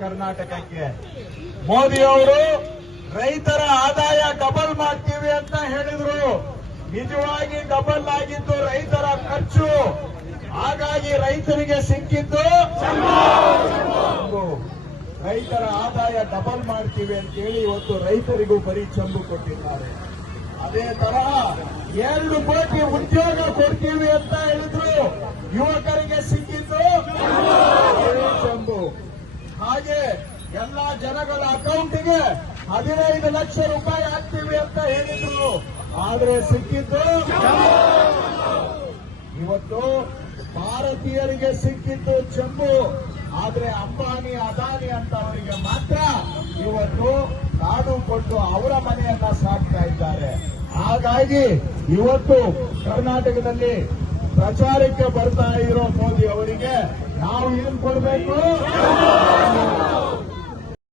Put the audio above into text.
ಕರ್ನಾಟಕಕ್ಕೆ. ಮೋದಿ ಅವರು ರೈತರ ಆದಾಯ ಡಬಲ್ ಮಾಡ್ತೀವಿ ಅಂತ ಹೇಳಿದ್ರು. ನಿಜವಾಗಿ ಡಬಲ್ ಆಗಿದ್ದು ರೈತರ ಖರ್ಚು. ಹಾಗಾಗಿ ರೈತರಿಗೆ ಸಿಕ್ಕಿದ್ದು. ರೈತರ ಆದಾಯ ಡಬಲ್ ಮಾಡ್ತೀವಿ ಅಂತ ಹೇಳಿ ಇವತ್ತು ರೈತರಿಗೂ ಬರೀ ಚೆಂಬು ಕೊಟ್ಟಿದ್ದಾರೆ. ಅದೇ ತರಹ ಎರಡು ಕೋಟಿ ಉದ್ಯೋಗ ಕೊಡ್ತೀವಿ ಅಂತ ಹೇಳಿದ್ರು ಯುವಕರಿಗೆ ಸಿಕ್ಕಿದ್ದು ಅದೇ ಚೆಂಬು ಹಾಗೆ ಎಲ್ಲಾ ಜನಗಳ ಅಕೌಂಟಿಗೆ ಹದಿನೈದು ಲಕ್ಷ ರೂಪಾಯಿ ಹಾಕ್ತೀವಿ ಅಂತ ಹೇಳಿದ್ರು. ಆದ್ರೆ ಸಿಕ್ಕಿದ್ದು ಇವತ್ತು ಭಾರತೀಯರಿಗೆ ಸಿಕ್ಕಿದ್ದು ಚೆಂಬು. ಆದ್ರೆ ಅಂಬಾನಿ, ಅದಾನಿ ಅಂತ ಅವರಿಗೆ ಮಾತ್ರ ಇವತ್ತು ಕಾಡು ಕೊಟ್ಟು ಅವರ ಮನೆಯನ್ನ ಸಾಕ್ತಾ ಇದ್ದಾರೆ. ಹಾಗಾಗಿ ಇವತ್ತು ಕರ್ನಾಟಕದಲ್ಲಿ ಪ್ರಚಾರಕ್ಕೆ ಬರ್ತಾ ಇರೋ ಮೋದಿ ಅವರಿಗೆ ನಾವು ಏನ್ ಕೊಡಬೇಕು?